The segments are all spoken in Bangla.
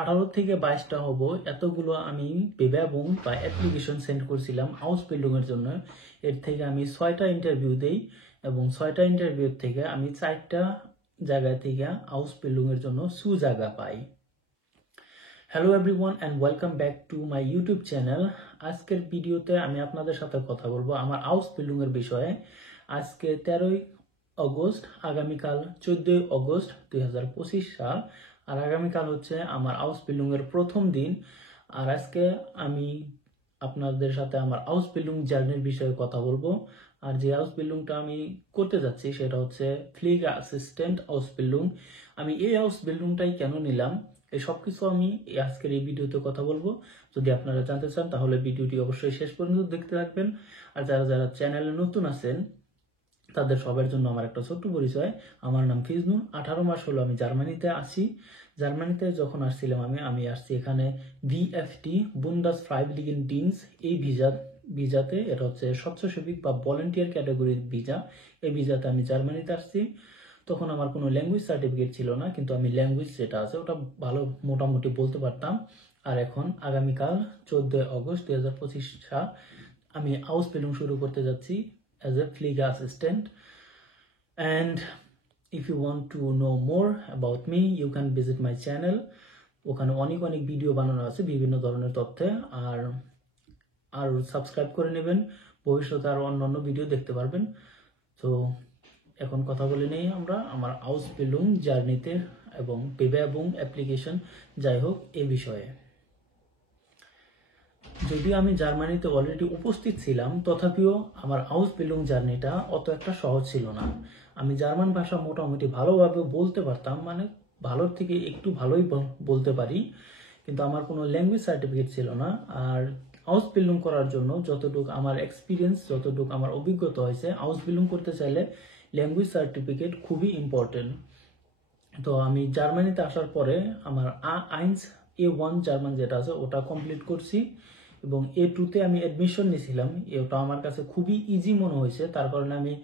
18 থেকে 22টা হব এতগুলো আমি বেবে বা অ্যাপ্লিকেশন সেন্ড করছিলাম আউসবিল্ডিং এর জন্য। এর থেকে আমি 6টা ইন্টারভিউ দেই এবং 6টা ইন্টারভিউ থেকে আমি 4টা জায়গা থেকে আউসবিল্ডিং এর জন্য জায়গা পাই। Hello everyone and welcome back to my YouTube channel. আজকের ভিডিওতে আমি আপনাদের সাথে কথা বলবো আমার আউসবিল্ডিং এর বিষয়ে। আজকে 13ই অগস্ট, আগামীকাল 14ই অগস্ট 2025 সাল, আর আগামীকাল হচ্ছে আমার আউসবিল্ডিং এর প্রথম দিন। আর আজকে আমি আপনাদের সাথে আমার আউসবিল্ডিং জার্নির বিষয়ে কথা বলবো। আর যে আউসবিল্ডিংটা আমি করতে যাচ্ছি সেটা হচ্ছে ফ্লিগা অ্যাসিস্ট্যান্ট আউসবিল্ডিং। আমি এই আউসবিল্ডিংটাই কেন নিলাম এই সবকিছু আমি আজকের এই ভিডিওতে কথা বলবো। যদি আপনারা জানতে চান তাহলে ভিডিওটি অবশ্যই শেষ পর্যন্ত দেখতে থাকবেন। আর যারা যারা চ্যানেলে নতুন আছেন তাদের সবার জন্য আমার একটা ছোট্ট পরিচয়। আমার নাম ফিজনু। 18 মাস হলো আমি জার্মানিতে আছি। জার্মানিতে যখন আসছিলাম আমি আসছি এখানে ভিএফটি বুন্দাস ফ্রাইভিলিগেন ডিনস এই ভিজাতে। এটা হচ্ছে স্বচ্ছসেবিক বা ভলেন্টিয়ার ক্যাটাগরির ভিসা। এই ভিজাতে আমি জার্মানিতে আসছি। তখন আমার কোনো ল্যাঙ্গুয়েজ সার্টিফিকেট ছিল না, কিন্তু আমি ল্যাঙ্গুয়েজ যেটা আছে ওটা ভালো মোটামুটি বলতে পারতাম। আর এখন আগামীকাল 14 অগস্ট 2025 সাল আমি আউসবিল্ডিং শুরু করতে যাচ্ছি as a Fliga assistant. And if you want to know more about me, you can visit my channel. ওখানে অনেক অনেক ভিডিও বানানো আছে বিভিন্ন ধরনের তথ্যে। আর সাবস্ক্রাইব করে নেবেন, ভবিষ্যতে আরো অন্যান্য ভিডিও দেখতে পারবেন। তো এখন কথা বলে নেই আমরা আমার আউসবিল্ডিং জার্নিতে এবং বেবে এবং অ্যাপ্লিকেশন যাই হোক এই বিষয়ে। যদিও আমি জার্মানিতে অলরেডি উপস্থিত ছিলাম, তথাপিও আমার আউসবিল্ডিং জার্নিটা অত একটা সহজ ছিল না। আমি জার্মান ভাষা মোটামুটি ভালোভাবে বলতে পারতাম, মানে ভালোর থেকে একটু ভালোই বলতে পারি, কিন্তু আমার কোনো ল্যাঙ্গুয়েজ সার্টিফিকেট ছিল না। আর আউসবিল্ডিং করার জন্য যতটুকু আমার এক্সপিরিয়েন্স, যতটুকু আমার অভিজ্ঞতা হয়েছে, আউসবিল্ডিং করতে চাইলে ল্যাঙ্গুয়েজ সার্টিফিকেট খুবই ইম্পর্টেন্ট। তো আমি জার্মানিতে আসার পরে আমার আইন্স A1 জার্মান যেটা আছে ওটা কমপ্লিট করছি এবং A2তে আমি অ্যাডমিশন নিয়েছিলাম। ওটা আমার কাছে খুবই ইজি মনে হয়েছে, তার কারণে আমি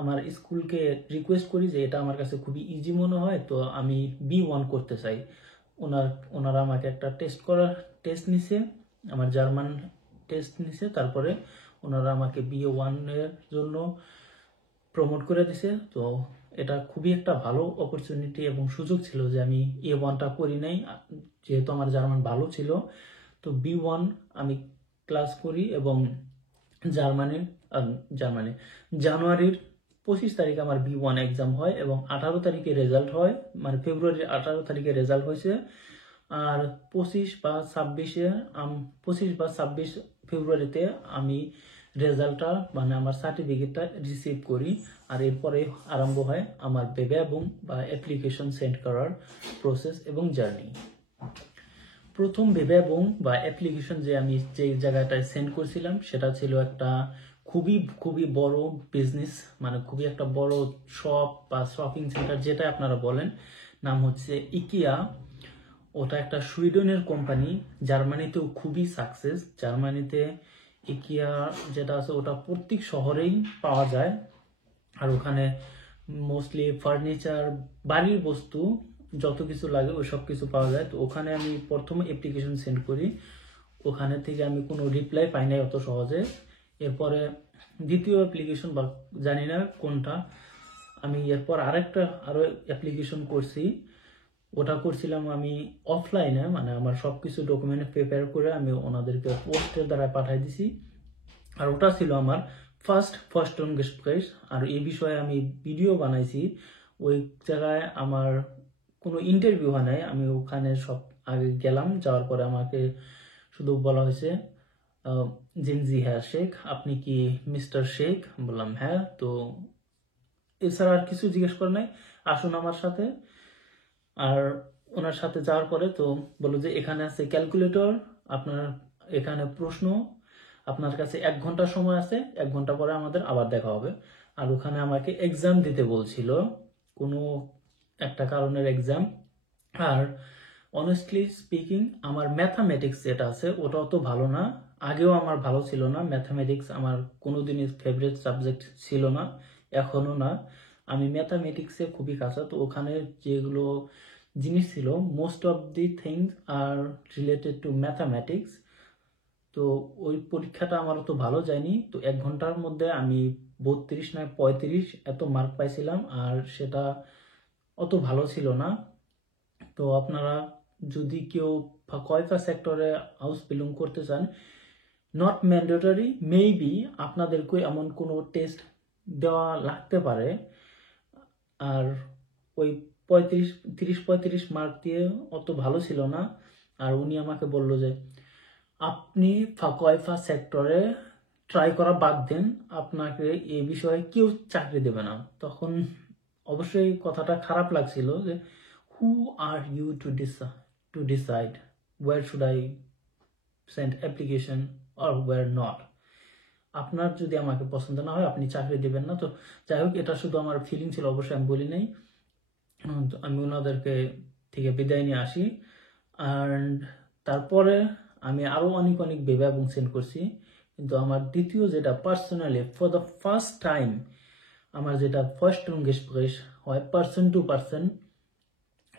আমার স্কুলকে রিকোয়েস্ট করি যে এটা আমার কাছে খুবই ইজি মনে হয়, তো আমি B1 করতে চাই। ওনারা আমাকে একটা টেস্ট নিছে, আমার জার্মান টেস্ট নিছে, তারপরে ওনারা আমাকে B1 এর জন্য প্রমোট করে দিছে। তো এটা খুবই একটা ভালো অপরচুনিটি এবং সুযোগ ছিল যে আমি A1টা করি নাই, যেহেতু আমার জার্মান ভালো ছিল। তো B1 আমি ক্লাস করি এবং জানুয়ারির 25 তারিখে আমার B1 এক্সাম হয় এবং 18 তারিখে রেজাল্ট হয়, মানে ফেব্রুয়ারির 18 তারিখে রেজাল্ট হয়েছে। আর 25 বা 26 ফেব্রুয়ারিতে আমি রেজাল্টটা মানে আমার সার্টিফিকেটটা রিসিভ করি। আর এরপরে আরম্ভ হয় আমার বেবে বা অ্যাপ্লিকেশন সেন্ড করার প্রসেস এবং জার্নি। প্রথম বেবে বা অ্যাপ্লিকেশন যে আমি যে জায়গাটায় সেন্ড করছিলাম সেটা ছিল একটা খুবই খুবই বড় বিজনেস, মানে খুবই একটা বড় শপ বা শপিং সেন্টার যেটা আপনারা বলেন, নাম হচ্ছে ইকিয়া। ওটা একটা সুইডেনের কোম্পানি, জার্মানিতেও খুবই সাকসেস। জার্মানিতে ইকিয়া যেটা আছে ওটা প্রত্যেক শহরেই পাওয়া যায়। আর ওখানে মোস্টলি ফার্নিচার, বাড়ির বস্তু যত কিছু লাগে ওই সব কিছু পাওয়া যায়। তো ওখানে আমি প্রথমে অ্যাপ্লিকেশন সেন্ড করি, ওখানে থেকে আমি কোনো রিপ্লাই পাই নাই অত সহজে। এরপরে দ্বিতীয় অ্যাপ্লিকেশন বা জানি না কোনটা, আমি এরপর আরো অ্যাপ্লিকেশন করছি। ওটা করছিলাম আমি অফলাইনে, মানে আমার সবকিছু ডকুমেন্ট প্রিপেয়ার করে আমি ওনাদেরকে পোস্টের দ্বারা পাঠিয়ে দিছি। আর ওটা ছিল আমার ফার্স্ট গেস্টপ্রাইজ। আর এই বিষয়ে আমি ভিডিও বানাইছি। ওই জায়গায় আমার কোনো ইন্টারভিউ হয় নাই, আমি ওখানে সব আগে গেলাম, যাওয়ার পরে আমাকে শুধু বলা হয়েছে জিনজি হ্যাঁ শেখ, আপনি কি মিস্টার শেখ? বললাম হ্যাঁ। তো এছাড়া আর কিছু জিজ্ঞেস করে নাই, আসুন আমার সাথে। আর ওনার সাথে যাওয়ার পরে তো বললো যে এখানে আছে ক্যালকুলেটর, আপনার এখানে প্রশ্ন, আপনার কাছে 1 ঘন্টা সময় আছে, 1 ঘন্টা পরে আমাদের আবার দেখা হবে। আর ওখানে আমাকে এক্সাম দিতে বলছিল, কোনো একটা কারণের এক্সাম। আর অনেস্টলি স্পিকিং আমার ম্যাথামেটিক্স যেটা আছে ওটাও তো ভালো না, আগেও আমার ভালো ছিল না। ম্যাথামেটিক্স আমার কোনোদিনই ফেভারিট সাবজেক্ট ছিল না, এখনো না। আমি ম্যাথামেটিক্সে খুবই কাঁচা। তো ওখানে যেগুলো জিনিস ছিল most of the things are related to mathematics. তো ওই পরীক্ষাটা আমার অত ভালো যায়নি, তো 1 ঘন্টার মধ্যে আমি 32 না 35 এত মার্ক পাইছিলাম, আর সেটা অত ভালো ছিল না। তো আপনারা যদি কেউ কয়টা সেক্টরে হাউস বিলং করতে চান, নট ম্যান্ডেটরি, মেবি আপনাদেরকে এমন কোনো টেস্ট দেওয়া লাগতে পারে। আর ওই 30-35 মার্ক দিয়ে অত ভালো ছিল না। আর উনি আমাকে বলল যে আপনি কয়টা সেক্টরে ট্রাই করা বাদ দেন, আপনাকে এই বিষয়ে কেউ চাকরি দেবে না। তখন অবশ্যই কথাটা খারাপ লাগছিল যে who are you to decide whether should I send application or whether not. আপনার যদি আমাকে পছন্দ না হয় আপনি চাকরি দেবেন না। তো যাই হোক, এটা শুধু আমার ফিলিং ছিল, অবশ্যই আমি বলি নাই। আমি ওনাদেরকে থেকে বিদায় নিয়ে আসি। অ্যান্ড তারপরে আমি আরও অনেক ভেবে এবং সেন্ড করছি, কিন্তু আমার দ্বিতীয় যেটা personally for the first time আমার যেটা Vorstellungsgespräch হয় পার্সন টু পার্সন,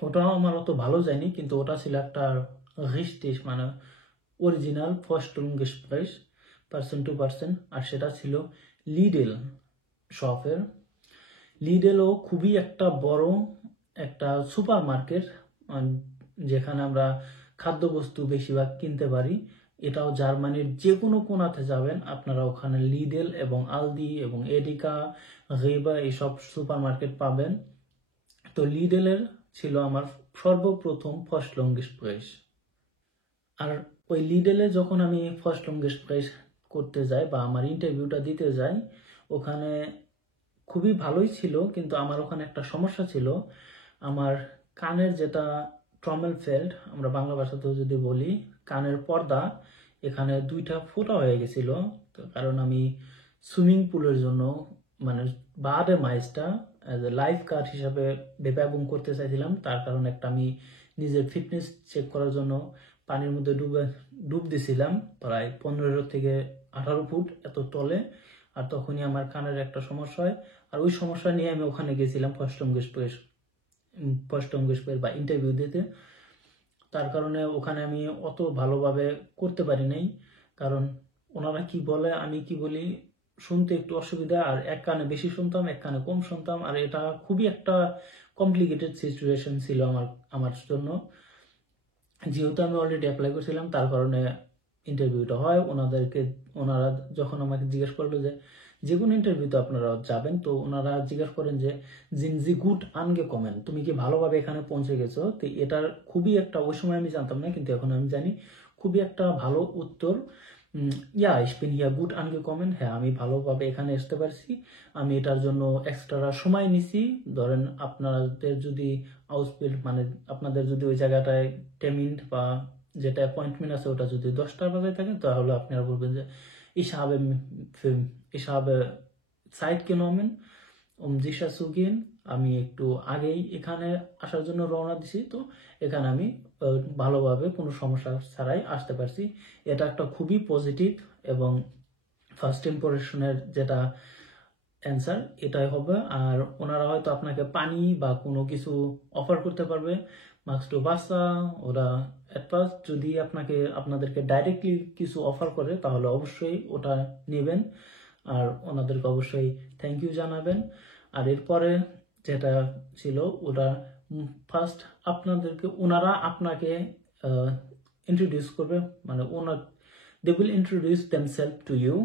ওটাও আমার অত ভালো যায়নি, কিন্তু ওটা ছিল একটা richtig মানে original Vorstellungsgespräch person to person. আর সেটা ছিল লিডেল শপের। লিডেলও খুবই একটা বড় একটা সুপার মার্কেট, যেখানে আমরা খাদ্যবস্তু বেশিরভাগ কিনতে পারি। এটাও জার্মানির যে কোনো কোণাতে যাবেন আপনারা ওখানে লিডেল এবং আলদি এবং এডিকা, রেবা এইসব সুপার মার্কেট পাবেন। তো লিডেলের ছিল আমার সর্বপ্রথম Vorstellungsgespräch। আর ওই লিডেলে যখন আমি Vorstellungsgespräch করতে যাই বা আমার ইন্টারভিউটা দিতে যাই, ওখানে খুবই ভালোই ছিল, কিন্তু আমার ওখানে একটা সমস্যা ছিল। আমার কানের যেটা ট্রমেলফেল্ড, আমরা বাংলা ভাষাতেও যদি বলি কানের পর্দা, এখানে 2টা ফোঁটা হয়ে গেছিল। কারণ আমি সুইমিং পুলের জন্য মানে বাদে মাইজটা অ্যাজ এ লাইফ গার্ড হিসাবে বেপাবং করতে চাইছিলাম। তার কারণে একটা আমি নিজের ফিটনেস চেক করার জন্য পানির মধ্যে ডুব দিছিলাম প্রায় 15 থেকে 18 ফুট এত তলে। আর তখনই আমার কানের একটা সমস্যা হয়, আর ওই সমস্যা নিয়ে আমি ওখানে গেছিলাম Vorstellungsgespräch বা ইন্টারভিউ দিতে। তার কারণে ওখানে আমি অত ভালোভাবে করতে পারি নাই, কারণ ওনারা কি বলে আমি কি বলি শুনতে একটু অসুবিধা, আর এক কানে বেশি শুনতাম এক কানে কম শুনতাম, আর এটা খুবই একটা কমপ্লিকেটেড সিচুয়েশন ছিল আমার জন্য। যেহেতু আমি অলরেডি অ্যাপ্লাই করছিলাম, তার কারণে ইন্টারভিউটা হয়। ওনারা যখন আমাকে জিজ্ঞেস করলো যে কোনো ইন্টারভিউতে আপনারা যাবেন, তো ওনারা জিজ্ঞেস করেন যে জিনজি গুড আনগে কমেন, তুমি কি ভালোভাবে এখানে পৌঁছে গেছো? তো এটার খুবই একটা, ওই সময় আমি জানতাম না কিন্তু এখন আমি জানি, খুবই একটা ভালো উত্তর। ich bin hier gut angekommen, হ্যাঁ আমি ভালোভাবে এখানে আসতে পারছি। আমি এটার জন্য এক্সট্রা সময় নিছি। ধরেন আপনাদের যদি মানে আপনাদের যদি ওই জায়গাটায় টেমিন্ট বা যেটা অ্যাপয়েন্টমেন্ট আছে ওটা যদি 10টার বাজায় থাকে, তাহলে আপনারা বলবেন যে ich habe Zeit genommen sicher zu gehen, আমি একটু আগেই এখানে আসার জন্য রওনা দিছি, তো এখানে আমি ভালোভাবে কোনো সমস্যা ছাড়াই আসতে পারছি। এটা একটা খুবই পজিটিভ এবং ফার্স্ট ইম্প্রেশনের যেটা অ্যান্সার এটাই হবে। আর ওনারা হয়তো আপনাকে পানি বা কোনো কিছু অফার করতে পারবে, মাস্ক টু বাসা ওরা অ্যাডভান্স যদি আপনাদেরকে ডাইরেক্টলি কিছু অফার করে তাহলে অবশ্যই ওটা নেবেন, আর ওনাদেরকে অবশ্যই থ্যাংক ইউ জানাবেন। আর এরপরে যেটা ছিল ওটা ফার্স্ট ওনারা আপনাকে ইন্ট্রোডিউস করবে, মানে they will introduce themselves to you,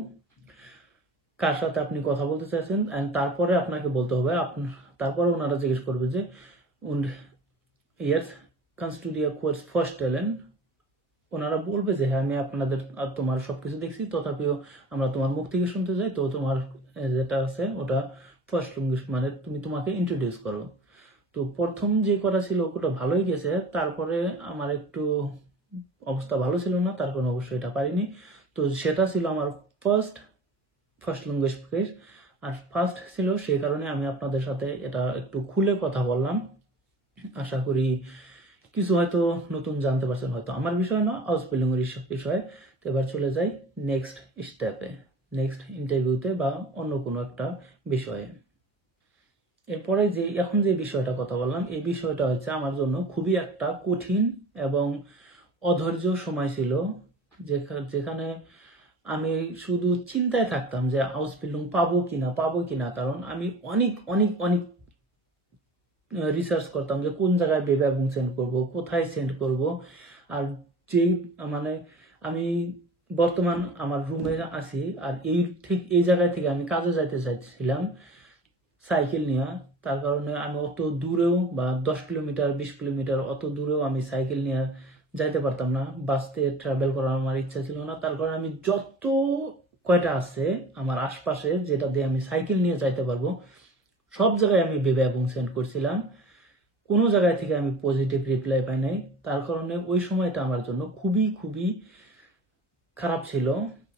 কার সাথে আপনি কথা বলতে চাইছেন। অ্যান্ড তারপরে আপনাকে বলতে হবে, তারপরে ওনারা জিজ্ঞেস করবে যে jetzt kannst du dir kurz vorstellen, ওনারা বলবে যে হ্যাঁ আমি তোমার সবকিছু দেখছি, তথাপিও আমরা তোমার মুখ থেকে শুনতে চাই, তো তোমার যেটা আছে ওটা ফার্স্ট মানে তুমি তোমাকে ইন্ট্রোডিউস করো। তো প্রথম যে করা ছিল ওটা ভালোই গেছে, তারপরে আমার একটু অবস্থা ভালো ছিল না, তার কারণে অবশ্যই এটা পারিনি। তো সেটা ছিল আমার Vorstellungsgespräch, আর ফার্স্ট ছিল সেই কারণে আমি আপনাদের সাথে এটা একটু খুলে কথা বললাম। আশা করি কিছু হয়তো নতুন জানতে পারছেন, হয়তো আমার বিষয় না, আউসবিল্ডিং এর বিষয়ে। তো এবার চলে যাই নেক্সট স্টেপে, নেক্সট ইন্টারভিউতে বা অন্য কোনো একটা বিষয়ে। এরপরে যে এখন যে বিষয়টা কথা বললাম, এই বিষয়টা হচ্ছে আমার জন্য খুবই একটা কঠিন এবং অধৈর্য সময় ছিল, যেখানে আমি শুধু চিন্তায় থাকতাম যে আউসবিল্ডিং পাবো কিনা, কারণ আমি অনেক অনেক অনেক রিসার্চ করতাম যে কোন জায়গায় বেবে এবং সেন্ড করব, কোথায় সেন্ড করব। আর যেই মানে আমি বর্তমান আমার রুমে আছি, আর এই জায়গায় থেকে আমি কাজে যাইতে চাইছিলাম সাইকেল নিয়ে। তার কারণে আমি অত দূরেও বা 10 কিলোমিটার 20 কিলোমিটার অত দূরেও আমি সাইকেল নিয়ে যাইতে পারতাম না, বাসে ট্রাভেল করার আমার ইচ্ছা ছিল না। তার কারণে আমি যত কয়টা আছে আমার আশপাশে যেটা দিয়ে আমি সাইকেল নিয়ে যাইতে পারবো সব জায়গায় আমি ভেবে এবং সেন্ড করছিলাম। কোনো জায়গায় থেকে আমি পজিটিভ রিপ্লাই পাই নাই। তার কারণে ওই সময়টা আমার জন্য খুবই খুবই খারাপ ছিল,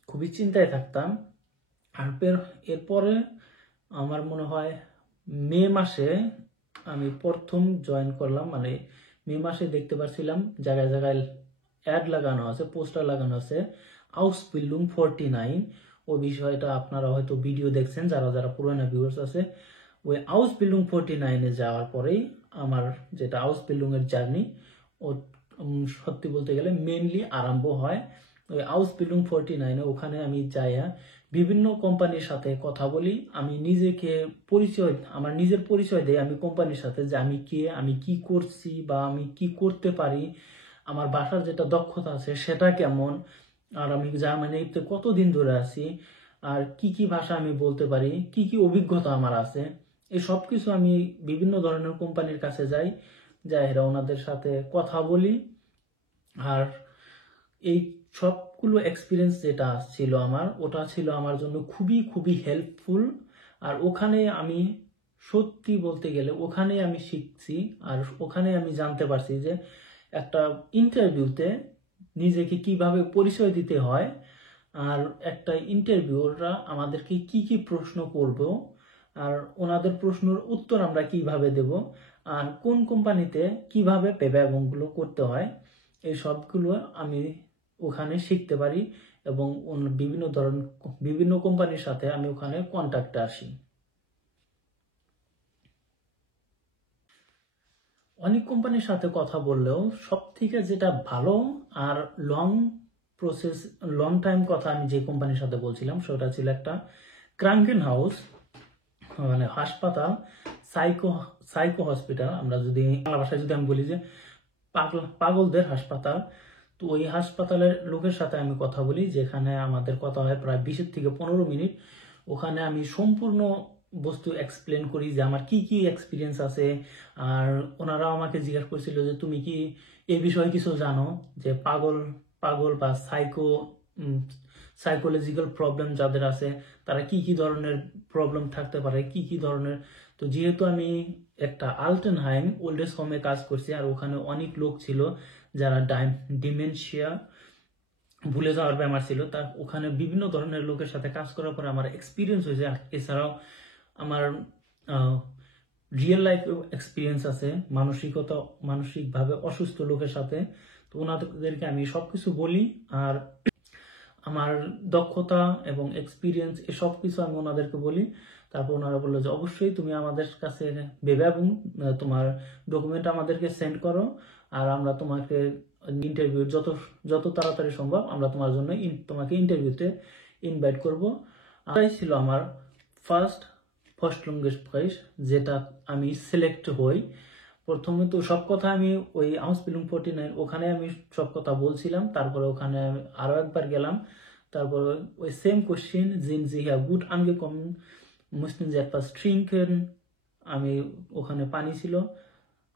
খুবই চিন্তায় থাকতাম। আর এরপরে আমার মনে হয় মে মাসে আমি প্রথম জয়েন করলাম, মানে মে মাসে দেখতে পাচ্ছিলাম জায়গায় জায়গায় অ্যাড লাগানো আছে, পোস্টার লাগানো আছে আউসবিল্ডিং 49। ওই বিষয়টা আপনারা হয়তো ভিডিও দেখছেন যারা যারা পুরোনো ভিউয়ার্স আছে। ওই আউসবিল্ডিং 49-এ যাওয়ার পরেই আমার যেটা আউসবিল্ডিং এর জার্নি ও সত্যি বলতে গেলে মেইনলি আরম্ভ হয়। ওই আউসবিল্ডিং 49-এ ওখানে আমি যাইয়া বিভিন্ন কোম্পানির সাথে কথা বলি, আমি নিজেকে আমার নিজের পরিচয় দেই আমি কোম্পানির সাথে, যে আমি কে, আমি কি করছি বা আমি কি করতে পারি, আমার বাসার যেটা দক্ষতা আছে সেটা কেমন, আর আমি জার্মানিতে কতদিন ধরে আছি, আর কি কি ভাষা আমি বলতে পারি, কি কি অভিজ্ঞতা আমার আছে। এই সব কিছু আমি বিভিন্ন ধরনের কোম্পানির কাছে যাই, এরা ওনাদের সাথে কথা বলি। আর এই সবগুলো এক্সপিরিয়েন্স যেটা ছিল আমার, ওটা ছিল আমার জন্য খুবই খুবই হেল্পফুল। আর ওখানে আমি সত্যি বলতে গেলে ওখানে আমি শিখছি, আর ওখানে আমি জানতে পারছি যে একটা ইন্টারভিউতে নিজেকে কিভাবে পরিচয় দিতে হয়, আর একটা ইন্টারভিউরা আমাদেরকে কি কি প্রশ্ন করব, আর ওনাদের প্রশ্নের উত্তর আমরা কিভাবে দেব, আর কোন কোম্পানিতে কিভাবে পেব্যাকগুলো করতে হয়, এই সবগুলো আমি ওখানে শিখতে পারি। এবং বিভিন্ন কোম্পানির সাথে আমি ওখানে কন্ট্যাক্টে আসি। অনেক কোম্পানির সাথে কথা বললেও সব থেকে যেটা ভালো আর লং টাইম কথা আমি যে কোম্পানির সাথে বলছিলাম সেটা ছিল একটা ক্রাঙ্কেন হাউস, মানে হাসপাতাল, সাইকো হসপিটাল। আমরা যদি বাংলা ভাষায় যদি আমি বলি যে পাগলদের হাসপাতাল, তো ওই হাসপাতালের লোকের সাথে আমি কথা বলি, যেখানে আমাদের কথা হয় প্রায় 20 থেকে 15 মিনিট। ওখানে আমি সম্পূর্ণ বস্তু এক্সপ্লেন করি যে আমার কি কি এক্সপিরিয়েন্স আছে। আর ওনারাও আমাকে জিজ্ঞাসা করছিল যে তুমি কি এই বিষয়ে কিছু জানো, যে পাগল বা সাইকোলজিক্যাল প্রবলেম যাদের আছে তারা কি কি ধরনের প্রবলেম থাকতে পারে, কি কি ধরনের। তো যেহেতু আমি একটা আলটেনহাইম ওল্ড এজ হোমে কাজ করছি, আর ওখানে অনেক লোক ছিল যারা ডিমেনশিয়া, ভুলে যাওয়ার ব্যাপার ছিল, তা ওখানে বিভিন্ন ধরনের লোকের সাথে কাজ করার পরে আমার এক্সপিরিয়েন্স হয়েছে। এছাড়াও আমার রিয়েল লাইফ এক্সপিরিয়েন্স আছে মানসিকভাবে অসুস্থ লোকের সাথে। তো ওনাদেরকে আমি সবকিছু বলি, আর আমার দক্ষতা এবং এক্সপিরিয়েন্স এসব কিছু আমি ওনাদেরকে বলি। তারপর ওনারা বললো যে অবশ্যই তুমি আমাদের কাছে ভেবে এবং তোমার ডকুমেন্ট আমাদেরকে সেন্ড করো, আর আমরা তোমাকে ইন্টারভিউ যত তাড়াতাড়ি সম্ভব আমরা তোমার জন্য তোমাকে ইন্টারভিউতে ইনভাইট করব। এটাই ছিল আমার ফার্স্ট Vorstellungsgespräch, যেটা আমি সিলেক্ট হই। প্রথমে তো সব কথা আমি ওই আউসবিল্ডিং 49 ওখানে আমি সব কথা বলছিলাম। তারপরে ওখানে আমি আরো একবার গেলাম, তারপরে ওই same question, sind Sie hier gut angekommen, mussten Sie etwas trinken। আমি ওখানে পানি ছিল,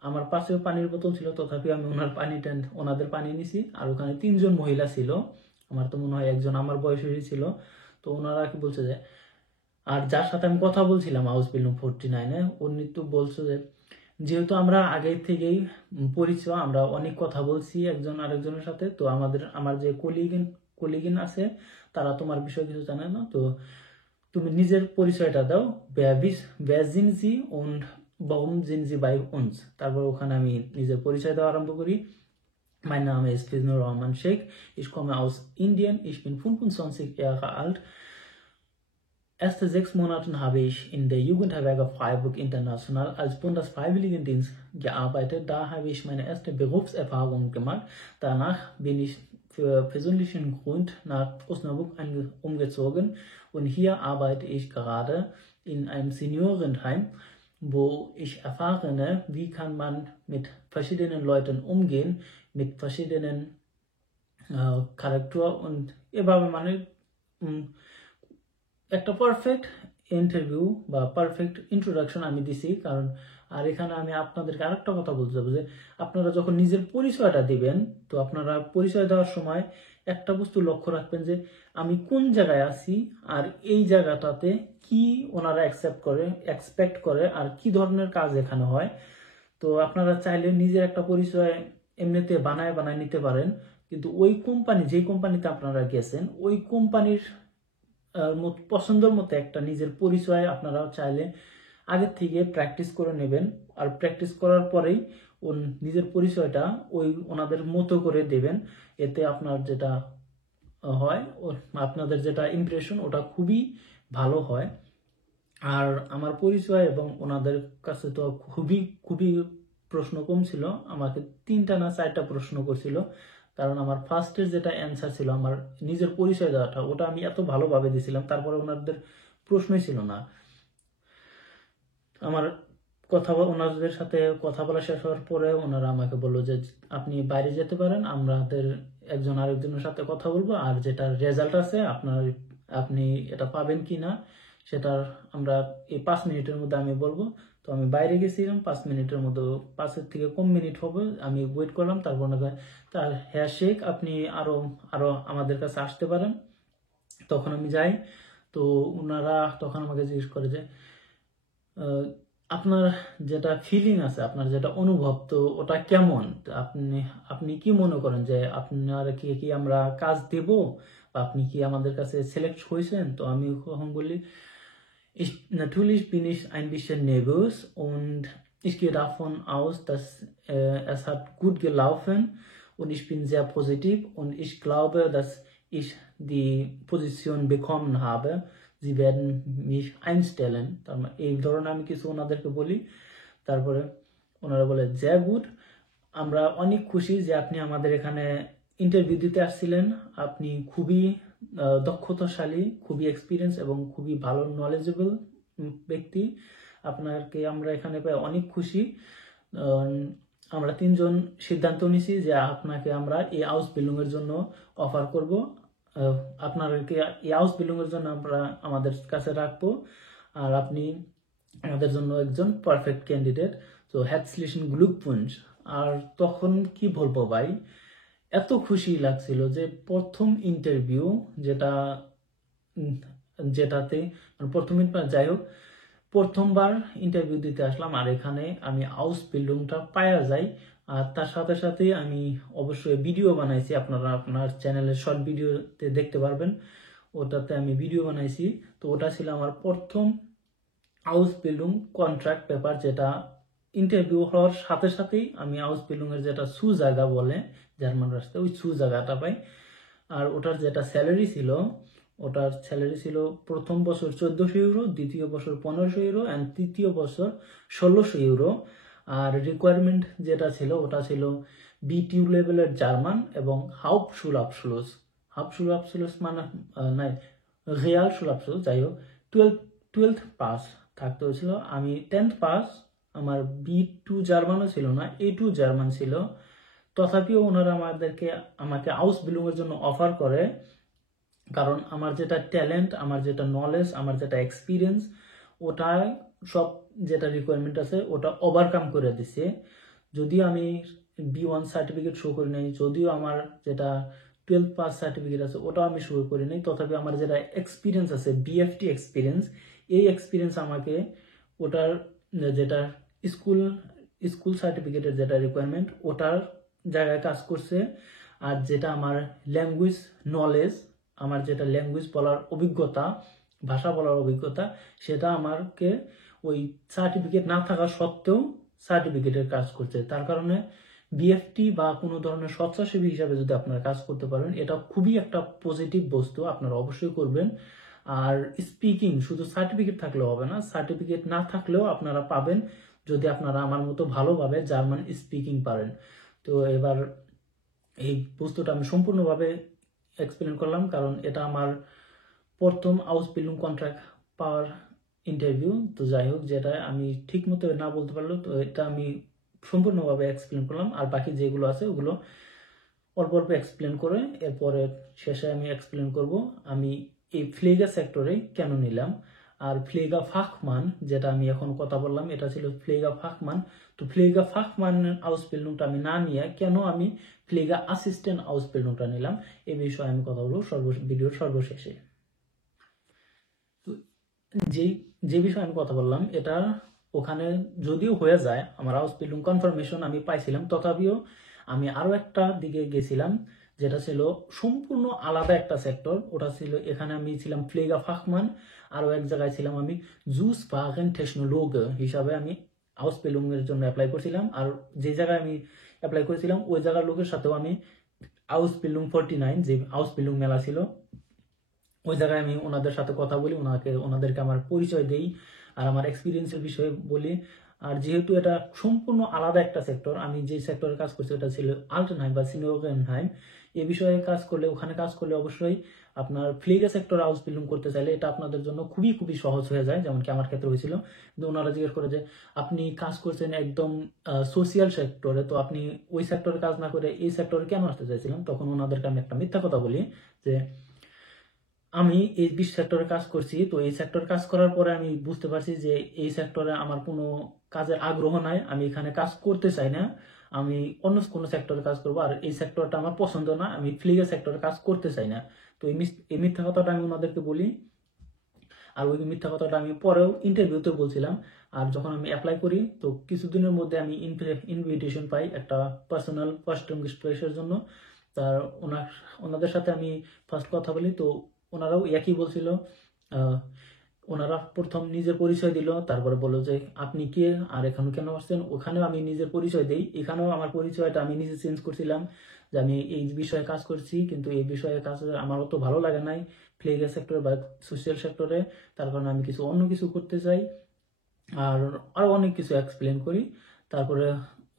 আমার পাশেও পানির বোতল ছিল, তথাপি আমি ওনাদের পানি নিছি। আর ওখানে 3জন মহিলা ছিল, আমার তো মনে হয় একজন আমার বয়সেরই ছিল। তো ওনারা কি বলছে যে, আর যার সাথে আমি কথা বলছিলাম আউসবিল্ডিং 49-এ, উনি তো বলছে যে যেহেতু আমরা আগে থেকেই পরিচয়, আমরা অনেক কথা বলছি একজন আরেকজনের সাথে, তো আমার যে কলিগিন আছে তারা তোমার বিষয়ে কিছু জানে না, তো তুমি নিজের পরিচয়টা দাও, wer sind Sie und warum sind Sie bei uns। তারপর ওখানে আমি নিজের পরিচয় দেওয়া আরম্ভ করি। Mein Name ist Fiznur Rahman Sheikh, ich komme aus Indien, ich bin 25 Jahre alt erste 6 Monaten habe ich in der Jugendherberge Freiburg International als Bundesfreiwilligendienst gearbeitet. Da habe ich meine erste Berufserfahrung gemacht. Danach bin ich für persönlichen Grund nach Osnabrück umgezogen und hier arbeite ich gerade in einem Seniorenheim, wo ich erfahre, wie kann man mit verschiedenen Leuten umgehen, mit verschiedenen Charakter und এভাবে মানে একটা পারফেক্ট ইন্টারভিউ বা পারফেক্ট ইন্ট্রোডাকশন আমি দিছি। কারণ আর এখানে আমি আপনাদেরকে আরেকটা কথা বলতে চাবো যে আপনারা যখন নিজের পরিচয়টা দিবেন, তো আপনারা পরিচয় দেওয়ার সময় একটা বস্তু লক্ষ্য রাখবেন যে আমি কোন জায়গায় আছি আর এই জায়গাটাতে কি ওনারা এক্সপেক্ট করে আর কি ধরনের কাজ এখানে হয়। তো আপনারা চাইলে নিজের একটা পরিচয় এমনিতে বানায় নিতে পারেন, কিন্তু ওই কোম্পানি যেই কোম্পানিতে আপনারা গেছেন ওই কোম্পানির পছন্দের মতো একটা নিজের পরিচয় আপনারা চাইলে আগের থেকে প্র্যাকটিস করে নেবেন। আর প্র্যাকটিস করার পরেই নিজের পরিচয়টা ওনাদের মতো করে দেবেন। এতে আপনার যেটা হয়, আপনাদের যেটা ইমপ্রেশন ওটা খুবই ভালো হয়। আর আমার পরিচয় এবং ওনাদের কাছে তো খুবই প্রশ্ন কম ছিল, আমাকে 3টা না 4টা প্রশ্ন করছিল। কারণ আমার ফার্স্টের যেটা অ্যান্সার ছিল আমার নিজের পরিচয় দেওয়াটা, ওটা আমি এত ভালোভাবে দিয়েছিলাম, তারপরে ওনাদের প্রশ্নই ছিল না। আমার ওনাদের সাথে কথা বলা শেষ হওয়ার পরে ওনারা আমাকে বললো যে আপনি বাইরে যেতে পারেন, আমাদের একজন আরেকজনের সাথে কথা বলবো, আর যেটা রেজাল্ট আছে আপনি এটা পাবেন কি না সেটা আমরা এই 5 মিনিটের মধ্যে আমি বলবো। তো আমি বাইরে গেছিলাম 5 মিনিটের মধ্যে, 5 থেকে কম মিনিট হবে, আমি ওয়েট করলাম। তারপর তার হ্যাঁ শেখ আপনি আরো আমাদের কাছে আসতে পারেন। তখন আমি যাই, তো ওনারা তখন আমাকে জিজ্ঞেস করে যে আপনার যেটা ফিলিং আছে, আপনার যেটা অনুভব, তো ওটা কেমন, আপনি কি মনে করেন যে আপনার কি আমরা কাজ দেব বা আপনি কি আমাদের কাছে সিলেক্ট হয়েছেন? তো আমি কখন বলি natürlich bin ich ein bisschen nervös und ich gehe davon aus, dass es hat gut gelaufen und ich bin sehr positiv und ich glaube, dass ich die Position bekommen habe. Sie werden mich einstellen. এই ধরনের আমি কিছু ওনাদেরকে বলি। তারপরে ওনারা বলে sehr gut, আমরা অনেক খুশি যে আপনি আমাদের এখানে ইন্টারভিউ দিতে আসছিলেন। আপনি খুবই দক্ষতাশালী, খুবই এক্সপিরিয়েন্স এবং খুবই ভালো নলেজেবল ব্যক্তি। আপনাকে আমরা এখানে পেয়ে অনেক খুশি। আমরা 3 জন সিদ্ধান্ত নিছি যে আপনাকে আমরা এই আউসবিল্ডিং এর জন্য অফার করব। আপনাদেরকে এই আউসবিল্ডিং এর জন্য আমরা আমাদের কাছে রাখবো, আর আপনি আমাদের জন্য একজন পারফেক্ট ক্যান্ডিডেট। তো হেrzlichen Glückwunsch। আর তখন কি বলবো ভাই, এত খুশি লাগছিল যে প্রথম ইন্টারভিউ যেটাতে যাই হোক প্রথমবার ইন্টারভিউ দিতে আসলাম, আর এখানে আমি আউসবিল্ডিংটা পাওয়া যাই। আর তার সাথে সাথে আমি অবশ্যই ভিডিও বানাইছি, আপনার চ্যানেলের শর্ট ভিডিওতে দেখতে পারবেন, ওটাতে আমি ভিডিও বানাইছি। তো ওটা ছিল আমার প্রথম আউসবিল্ডিং কন্ট্রাক্ট পেপার, যেটা ইন্টারভিউ হওয়ার সাথে সাথেই আমি আউসবিল্ডিং এর যেটা জায়গা বলে জার্মান রাস্তায়, ওই জায়গাটা পাই। আর ওটার যেটা স্যালারি ছিল প্রথম বছর 1400 ইউরো, দ্বিতীয় বছর 1500 ইউরো অ্যান্ড তৃতীয় বছর 1600 ইউরো। আর রিকোয়ারমেন্ট যেটা ছিল ওটা ছিল B2 লেভেলের জার্মান এবং হাউপশুলাবসুলস মানে নাই রিয়ালশুলাবসুলস, যাই হোক 12th পাস থাকতে হয়েছিল। আমি 10th পাস, আমার B2 জার্মানও ছিল না, A2 জার্মান ছিল। তথাপিও ওনারা আমাকে আউসবিল্ডিং এর জন্য অফার করে, কারণ আমার যেটা ট্যালেন্ট, আমার যেটা নলেজ, আমার যেটা এক্সপিরিয়েন্স, ওটা সব যেটা রিকোয়ারমেন্ট আছে ওটা ওভারকাম করে দিছে। যদিও আমি B1 সার্টিফিকেট শো করি নাই, যদিও আমার যেটা 12 পাস সার্টিফিকেট আছে ওটাও আমি শো করি নাই, তথাপি আমার যেটা এক্সপিরিয়েন্স আছে BFT এক্সপিরিয়েন্স, এই এক্সপিরিয়েন্স আমাকে ওটার যেটা স্কুল সার্টিফিকেটের যেটা রিকোয়ারমেন্ট ওটার জায়গায় কাজ করছে। আর যেটা আমার ল্যাঙ্গুয়েজ নলেজ, আমার যেটা ল্যাঙ্গুয়েজ বলার অভিজ্ঞতা, ভাষা বলার অভিজ্ঞতা, সেটা আমাকে ওই সার্টিফিকেট না থাকা সত্ত্বেও সার্টিফিকেটের কাজ করছে। তার কারণে BFT বা কোনো ধরনের স্বেচ্ছাসেবী হিসাবে যদি আপনারা কাজ করতে পারেন, এটা খুবই একটা পজিটিভ বস্তু, আপনারা অবশ্যই করবেন। আর স্পিকিং শুধু সার্টিফিকেট থাকলেও হবে না, সার্টিফিকেট না থাকলেও আপনারা পাবেন যদি আপনারা আমার মতো ভালোভাবে জার্মান স্পিকিং পারেন। তো এবার এই বস্তুটা আমি সম্পূর্ণভাবে এক্সপ্লেন করলাম, কারণ এটা আমার প্রথম আউসবিল্ডিং কন্ট্রাক্ট পাওয়ার ইন্টারভিউ। তো যাই হোক, যেটা আমি ঠিক মতো না বলতে পারলো, তো এটা আমি সম্পূর্ণভাবে এক্সপ্লেন করলাম, আর বাকি যেগুলো আছে ওগুলো অল্প অল্প এক্সপ্লেন করে এরপরে শেষে আমি এক্সপ্লেন করব আমি এই ফ্লেগা সেক্টরে কেন নিলাম। আর ফ্লেগা ফাখমান, যেটা আমি এখন কথা বললাম, এটা ছিল ফ্লেগা ফাখমান। তো ফ্লেগা ফাখমান আউসবিল্ডিংটা আমি না নিয়ে কেন আমি ফ্লেগা অ্যাসিস্ট্যান্ট আউসবিল্ডিংটা নিলাম, এই বিষয়ে আমি কথা বলবো ভিডিওর সর্বশেষে। তো যে বিষয়ে আমি কথা বললাম, এটা ওখানে যদিও হয়ে যায় আমার আউসবিল্ডিং কনফার্মেশন আমি পাইছিলাম, তথাপিও আমি আরো একটা দিকে গেছিলাম যেটা ছিল সম্পূর্ণ আলাদা একটা সেক্টর। ওটা ছিল, এখানে আমি ছিলাম ফ্লেগা ফাখমান, আরো এক জায়গায় ছিলাম আমি জুস বাগেন টেকনোলগ হিসাবে আমি আউসবিল্ডিং এর জন্য অ্যাপ্লাই করছিলাম। আর যে জায়গায় আমি অ্যাপ্লাই করেছিলাম ওই জায়গার লোকের সাথেও আমি আউসবিল্ডিং 49 যে আউসবিল্ডিং মেলা ছিল ওই জায়গায় আমি ওনাদের সাথে কথা বলি, ওনাদেরকে আমার পরিচয় দেই আর আমার এক্সপিরিয়েন্সের বিষয়ে বলি। আর যেহেতু এটা সম্পূর্ণ আলাদা একটা সেক্টর, আমি যে সেক্টরে কাজ করছি ওটা ছিল আল্টেনহাইম বা সিনিয়রহাইম, এই বিষয়ে কাজ করলে, ওখানে কাজ করলে অবশ্যই আপনার ফ্লেগা সেক্টর হাউস বিল্ডিং করতে চাইলে এটা আপনাদের জন্য খুবই খুবই সহজ হয়ে যায়, যেমন কি আমার ক্ষেত্রে হয়েছিল। কিন্তু ওনারা জিজ্ঞেস করে যে আপনি কাজ করছেন একদম সোশিয়াল সেক্টরে, তো আপনি ওই সেক্টরে কাজ না করে এই সেক্টরে কেন আসতে চাইছিলাম? তখন ওনাদেরকে আমি একটা মিথ্যা কথা বলি যে আমি এই 20 সেক্টরে কাজ করছি, তো এই সেক্টরে কাজ করার পরে আমি বুঝতে পারছি যে এই সেক্টরে আমার কোনো কাজের আগ্রহ নাই, আমি এখানে কাজ করতে চাই না, আমি অন্য কোনো সেক্টরে কাজ করবো, আর এই সেক্টরটা আমার পছন্দ না, আমি ফ্লিগের সেক্টরে কাজ করতে চাই না। তো এই মিথ্যা কথাটা আমি ওনাদেরকে বলি, আর ওই মিথ্যা কথাটা আমি পরেও ইন্টারভিউতে বলছিলাম। আর যখন আমি অ্যাপ্লাই করি তো কিছুদিনের মধ্যে আমি ইনভিটেশন পাই একটা পার্সোনাল ফার্স্ট ইংলিশের জন্য। তার ওনাদের সাথে আমি ফার্স্ট কথা বলি, তো ওনারাও একই বলছিল। ওনারা প্রথম নিজের পরিচয় দিল, তারপরে বললো যে আপনি কে আর এখানে কেন আসছেন। ওখানেও আমি নিজের পরিচয় দিই, এখানেও আমার পরিচয়টা আমি নিজে চেঞ্জ করছিলাম যে আমি এই বিষয়ে কাজ করছি, কিন্তু এই বিষয়ে কাজ আমার অত ভালো লাগে নাই ফ্লেগা সেক্টরে বা সোশ্যাল সেক্টরে, তার কারণে আমি অন্য কিছু করতে চাই। আর আরো অনেক কিছু এক্সপ্লেন করি। তারপরে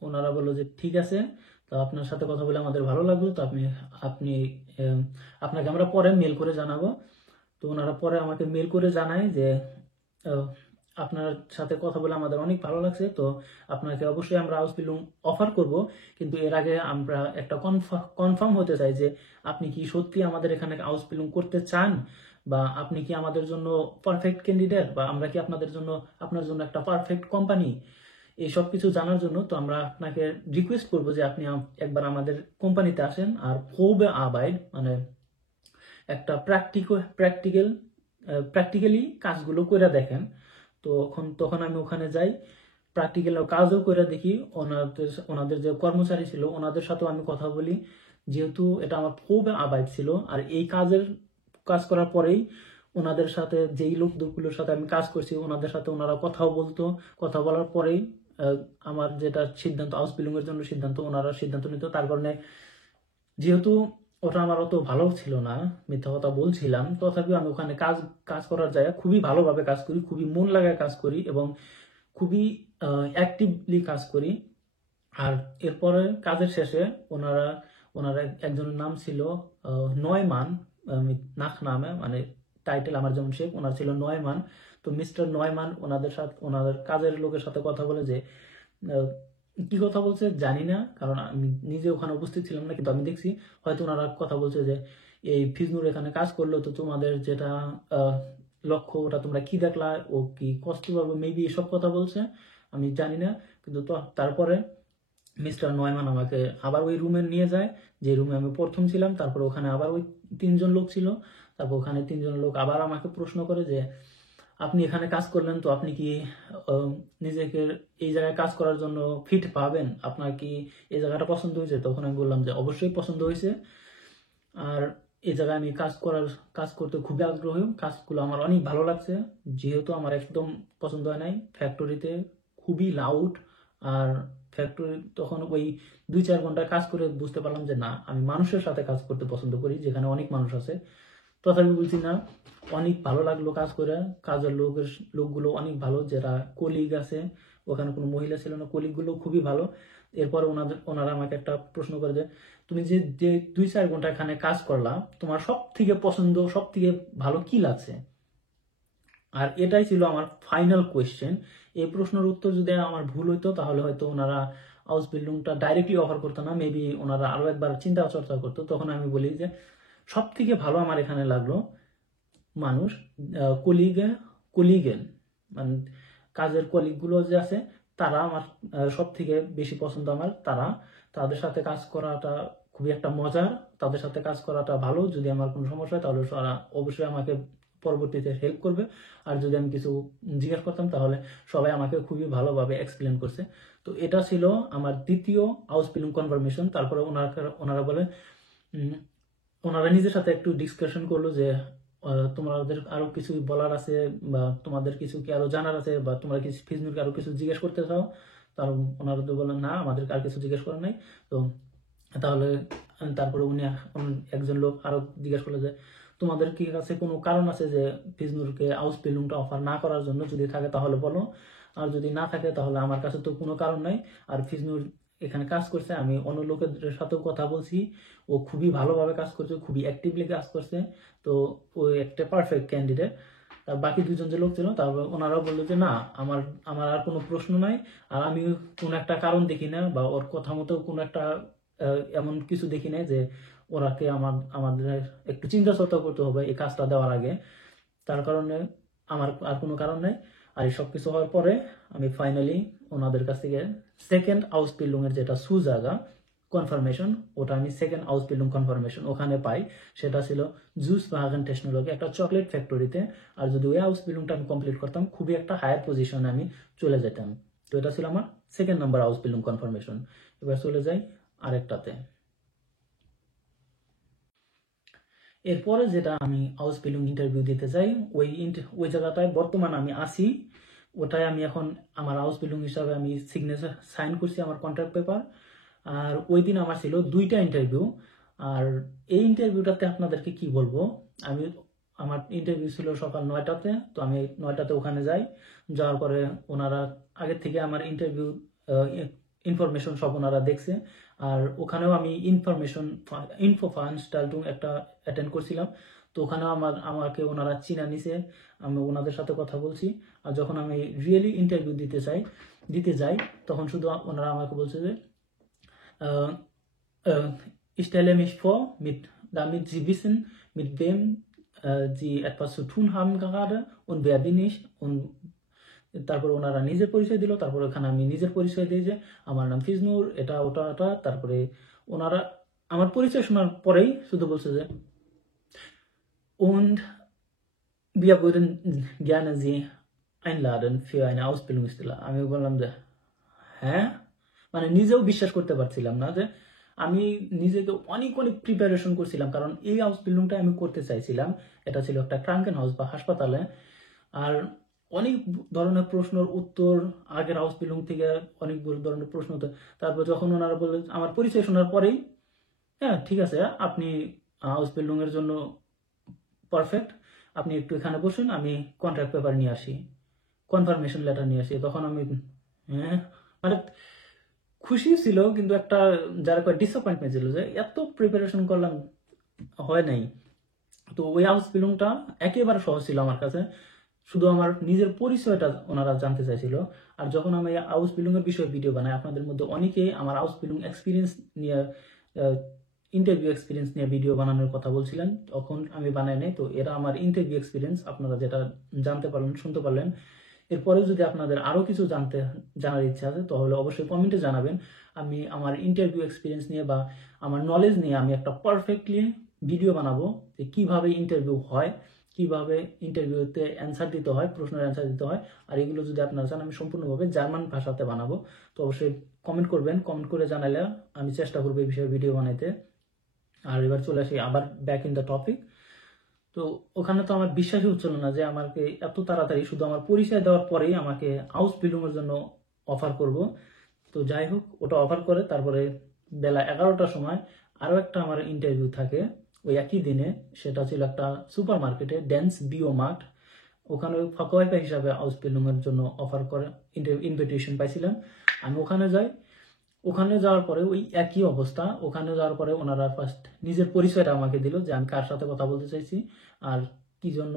ওনারা বললো যে ঠিক আছে, তো আপনার সাথে কথা বলে আমাদের ভালো লাগলো, তো আপনি আপনি আপনাকে আমরা পরে মেল করে জানাবো। তো ওনারা পরে আমাকে মেল করে জানায় যে আপনার সাথে কথা বলে আমাদের অনেক ভালো লাগছে, তো আপনাকে অবশ্যই আমরা হাউস বিল্ডিং অফার করব, কিন্তু এর আগে আমরা একটা কনফার্ম হতে চাই যে আপনি কি সত্যি আমাদের এখানে হাউস বিল্ডিং করতে চান, বা আপনি কি আমাদের জন্য পারফেক্ট ক্যান্ডিডেট, বা আমরা কি আপনার জন্য একটা পারফেক্ট কোম্পানি। এই সব কিছু জানার জন্য তো আমরা আপনাকে রিকোয়েস্ট করব যে আপনি একবার আমাদের কোম্পানিতে আসেন আর হোবে আবাইড মানে একটা প্র্যাকটিক্যালি কাজগুলো করে দেখেন। তো তখন আমি ওখানে যাই, প্র্যাকটিক্যাল কাজও করে দেখি। ওনাদের যে কর্মচারী ছিল ওনাদের সাথেও আমি কথা বলি, যেহেতু এটা আমার খুব আবাইড ছিল। আর এই কাজ করার পরেই ওনাদের সাথে যেই লোকগুলোর সাথে আমি কাজ করছি ওনাদের সাথে ওনারা কথাও বলতো, কথা বলার পরেই আমার যেটা সিদ্ধান্ত হাউস বিল্ডিং এর জন্য ওনারা সিদ্ধান্ত নিত। তার কারণে যেহেতু ওটা আমার অত ভালো ছিল না, মিথ্যা কথা বলছিলাম, তথাপিও আমি ওখানে কাজ করার জায়গা খুবই ভালোভাবে কাজ করি, খুবই মন লাগায় কাজ করি এবং খুবই অ্যাক্টিভলি কাজ করি। আর এরপরে কাজের শেষে ওনারা একজনের নাম ছিল নয়মান, নাক নামে মানে টাইটেল আমার যেমন শেখ, ওনার ছিল নয়মান। তো মিস্টার নয়মান ওনাদের কাজের লোকের সাথে কথা বলে যে কি কথা বলছে জানি না, কারণ আমি নিজে ওখানে উপস্থিত ছিলাম না, কিন্তু আমি দেখছি হয়তো ওনারা কথা বলছে যে এই ফিজনুর এখানে কাজ করলো, তো তোমাদের যেটা লক্ষ্য ওটা তোমরা কি দেখলা, ও কি কষ্ট পাবে, মেবি এসব কথা বলছে, আমি জানি না। কিন্তু তারপরে মিস্টার নয়মান আমাকে আবার ওই রুমে নিয়ে যায় যে রুমে আমি প্রথম ছিলাম। তারপর ওখানে আবার ওই 3জন লোক ছিল। তারপর ওখানে 3জন লোক আবার আমাকে প্রশ্ন করে যে আপনি এখানে কাজ করলেন, তো আপনি কি নিজেকে এই জায়গায় কাজ করার জন্য ফিট পাবেন, আপনার কি এই জায়গাটা পছন্দ হয়েছে? তখন আমি বললাম যে অবশ্যই পছন্দ হয়েছে, আর এই জায়গায় আমি কাজ করতে খুবই আগ্রহী, কাজগুলো আমার অনেক ভালো লাগছে। যেহেতু আমার একদম পছন্দ হয় নাই ফ্যাক্টরিতে, খুবই লাউড, আর ফ্যাক্টরি তখন ওই 2-4 ঘন্টা কাজ করে বুঝতে পারলাম যে না, আমি মানুষের সাথে কাজ করতে পছন্দ করি, যেখানে অনেক মানুষ আছে। তথাপি বলছি না, অনেক ভালো লাগলো কাজ করে, কাজের লোকগুলো অনেক ভালো, যারা কলিগ আছে, ওখানে কোনো মহিলা ছিল না, কলিগগুলো খুবই ভালো। এরপরে ওনারা আমাকে একটা প্রশ্ন করে যে তুমি যে যে 2-4 ঘন্টা এখানে কাজ করলা, তোমার সব থেকে পছন্দ, সব থেকে ভালো কি লাগছে? আর এটাই ছিল আমার ফাইনাল কোয়েশ্চেন। এই প্রশ্নের উত্তর যদি আমার ভুল হইতো তাহলে হয়তো ওনারা হাউস বিল্ডিংটা ডাইরেক্টলি অফার করতো না, মেবি ওনারা আরো একবার চিন্তা চর্চা করতো। তখন আমি বলি যে সব থেকে ভালো আমার এখানে লাগলো মানুষ, কলিগেন, মানে কাজের কলিগগুলো যে আছে তারা আমার সব থেকে বেশি পছন্দ। আমার তাদের সাথে কাজ করাটা খুবই একটা মজার, তাদের সাথে কাজ করাটা ভালো। যদি আমার কোনো সমস্যা হয় তাহলে তারা অবশ্যই আমাকে পরবর্তীতে হেল্প করবে, আর যদি আমি কিছু জিজ্ঞেস করতাম তাহলে সবাই আমাকে খুবই ভালোভাবে এক্সপ্লেন করছে। তো এটা ছিল আমার দ্বিতীয় হাউস বিল্ডিং কনফার্মেশন। তারপরে ওনারা বলে ওনারা নিজের সাথে একটু ডিসকাশন করলো যে তোমাদের আরো কিছু বলার আছে, বা তোমাদের কিছু কি আরো জানার আছে, বা তোমরা কিছু ফিজনুরকে আরো কিছু জিজ্ঞেস করতে চাও। তার ওনারা তো বললেন না, আমাদের আর কিছু জিজ্ঞেস করার নাই। তো তাহলে তারপরে একজন লোক আরো জিজ্ঞেস করলো যে তোমাদের কি কাছে কোনো কারণ আছে যে ফিজনুরকে হাউস বিল্ডিংটা অফার না করার জন্য? যদি থাকে তাহলে বলো, আর যদি না থাকে তাহলে আমার কাছে তো কোনো কারণ নাই। আর ফিজনুর এখানে কাজ করছে, আমি অন্য লোকের সাথেও কথা বলছি, ও খুবই ভালোভাবে কাজ করছে, খুবই অ্যাক্টিভলি কাজ করছে। তো ও একটা পারফেক্ট ক্যান্ডিডেট। আর বাকি দুজন যে লোক ছিল তারপর ওনারাও বললো যে না, আমার আমার আর কোনো প্রশ্ন নাই, আর আমি কোনো একটা কারণ দেখি না, বা ওর কথা মতো কোনো একটা এমন কিছু দেখি না যে ওরাকে আমাদের একটু চিন্তা চর্চা করতে হবে এই কাজটা দেওয়ার আগে। তার কারণে আমার আর কোনো কারণ নেই। আর এই সবকিছু হওয়ার পরে আমি ফাইনালি ওনাদের কাছ থেকে সেকেন্ড হাউস বিল্ডিং এর যেটা সুজাগা কনফার্মেশন, ওটা আমি সেকেন্ড হাউস বিল্ডিং কনফার্মেশন ওখানে পাই। সেটা ছিল জুস বাগান টেকনোলজি, একটা চকলেট ফ্যাক্টরিতে। আর যদি ওই হাউস বিল্ডিংটা আমি কমপ্লিট করতাম, খুবই একটা হায়ার পজিশনে আমি চলে যেতাম। তো এটা ছিল আমার second number house building confirmation. এবার চলে যাই আরেকটাতে। এরপরে যেটা আমি হাউস বিল্ডিং ইন্টারভিউ দিতে যাই, ওই জায়গাটায় বর্তমান আমি আসি, ওটাই আমি এখন আমার হাউস বিল্ডিং হিসাবে আমি সিগনেচার সাইন করছি আমার কন্ট্রাক্ট পেপার। আর ওই দিন আমার ছিল 2টা ইন্টারভিউ। আর এই ইন্টারভিউটাতে আপনাদেরকে কি বলবো, আমার ইন্টারভিউ ছিল সকাল 9টাতে। তো আমি 9টাতে ওখানে যাই, যাওয়ার পরে ওনারা আগের থেকে আমার ইন্টারভিউ ইনফরমেশন সব ওনারা দেখছে। আর ওখানেও আমি ইনফো ফান্সটালটুং একটা অ্যাটেন্ড করছিলাম। তো ওখানেও আমাকে ওনারা চিনা নিছে, আমি ওনাদের সাথে কথা বলছি। আর যখন আমি রিয়েলি ইন্টারভিউ দিতে যাই তখন শুধু ওনারা আমাকে বলছে যে ich stelle mich vor, damit Sie wissen, mit wem Sie etwas zu tun haben gerade und wer bin ich. Und তারপর ওনারা নিজের পরিচয় দিল, তারপর ওখানে আমি নিজের পরিচয় দিই যে আমার নাম ফিজনুর, এটা ওটা ওটা। তারপরে ওনারা আমার পরিচয় শোনার পরেই শুধু বলছে যে und wir würden gerne Sie einladen für eine Ausbildungsstelle. আমি বললাম যে হ্যাঁ, মানে নিজেও বিশ্বাস করতে পারছিলাম না যে আমি নিজেকে অনেক অনেক প্রিপারেশন করছিলাম, কারণ এই হাউস বিল্ডিংটা আমি করতে চাইছিলাম। এটা ছিল একটা ক্রাঙ্কেন হাউস বা হাসপাতালে। আর অনেক ধরনের প্রশ্নের উত্তর আগের হাউস বিল্ডিং থেকে অনেক ধরনের প্রশ্ন হতো। তারপর যখন ওনারা বললেন আমার পরিচয় শোনার পরেই, হ্যাঁ ঠিক আছে, আপনি হাউস বিল্ডিং এর জন্য পারফেক্ট, আপনি একটু এখানে বসুন, আমি কন্ট্রাক্ট পেপার নিয়ে আসি, কনফার্মেশন লেটার নিয়ে আসি। তখন আমি মানে খুশি ছিল, কিন্তু একটা যারা ডিসঅ্যাপয়েন্টমেন্ট ছিল যে এত প্রিপারেশন করলাম, হয় নাই। তো ওই হাউস বিল্ডিংটা একেবারে সহজ ছিল আমার কাছে, শুধু আমার নিজের পরিচয়টা ওনারা জানতে চাইছিল। আর যখন আমি হাউস বিল্ডিং এর বিষয়ে ভিডিও বানাই, আপনাদের মধ্যে অনেকেই আমার হাউস বিল্ডিং এক্সপিরিয়েন্স নিয়ে, ইন্টারভিউ এক্সপিরিয়েন্স নিয়ে ভিডিও বানানোর কথা বলছিলেন, তখন আমি বানাই নাই। তো এরা আমার ইন্টারভিউ এক্সপিরিয়েন্স, আপনারা যেটা জানতে পারলেন, শুনতে পারলেন। এরপরে যদি আপনাদের আরো কিছু জানার ইচ্ছা আছে তাহলে অবশ্যই কমেন্টে জানাবেন। আমি আমার ইন্টারভিউ এক্সপিরিয়েন্স নিয়ে বা আমার নলেজ নিয়ে আমি একটা পারফেক্টলি ভিডিও বানাবো, যে কিভাবে ইন্টারভিউ হয়, কিভাবে ইন্টারভিউতে অ্যান্সার দিতে হয়, প্রশ্নের অ্যান্সার দিতে হয়। আর এগুলো যদি আপনারা চান আমি সম্পূর্ণভাবে জার্মান ভাষাতে বানাবো। তো অবশ্যই কমেন্ট করবেন, কমেন্ট করে জানালে আমি চেষ্টা করবো এই বিষয়ে ভিডিও বানাইতে। আর এবার চলে আসি আবার ব্যাক ইন দ্য টপিক। তো ওখানে তো আমার বিশ্বাসই হচ্ছিল না যে আমাকে এত তাড়াতাড়ি শুধু আমার পরিচয় দেওয়ার পরেই আমাকে হাউস বিল্ডিং এর জন্য অফার করব। তো যাই হোক, ওটা অফার করে তারপরে বেলা 11টার সময় আরো একটা আমার ইন্টারভিউ থাকে ওই একই দিনে, সেটা ছিল একটা সুপার মার্কেটে, ড্যান্স বিওমার্ট। ওখানে ফাঁকা হিসাবে আউসবিল্ডিং এর জন্য অফার করে ইনভিটেশন পাইছিলাম। আমি ওখানে যাই। ওখানে যাওয়ার পরে ওই একই অবস্থা। ওখানে যাওয়ার পরে ওনারা ফার্স্ট নিজের পরিচয়টা আমাকে দিল, যে আমি কার সাথে কথা বলতে চাইছি আর কি জন্য।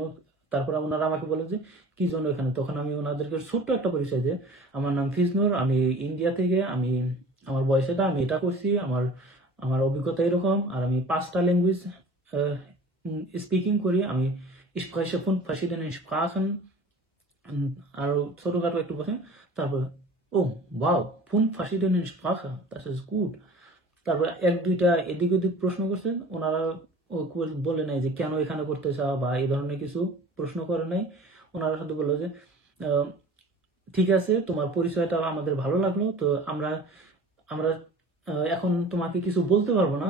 তারপরে ওনারা আমাকে বলে যে কি জন্য এখানে। তখন আমি ওনাদেরকে ছোট্ট একটা পরিচয় দিয়ে, আমার নাম ফিজনুর, আমি ইন্ডিয়া থেকে, আমি আমার বয়স এটা, আমি এটা করছি, আমার আমার অভিজ্ঞতা এরকম, আর আমি 5টা ল্যাঙ্গুয়েজ স্পিকিং করি। আমি spreche 5 verschiedene Sprachen, আরো ছোটখাটো একটু বসে। তারপর ও wow, 5 verschiedene Sprache, das ist gut। তারপর এক দুইটা এদিক ওদিক প্রশ্ন করছেন ওনারা। বলে নাই যে কেন এখানে করতে চাও বা এই ধরনের কিছু প্রশ্ন করে নাই। ওনারা শুধু বললো যে ঠিক আছে, তোমার পরিচয়টা আমাদের ভালো লাগলো, তো আমরা আমরা এখন তোমাকে কিছু বলতে পারবো না।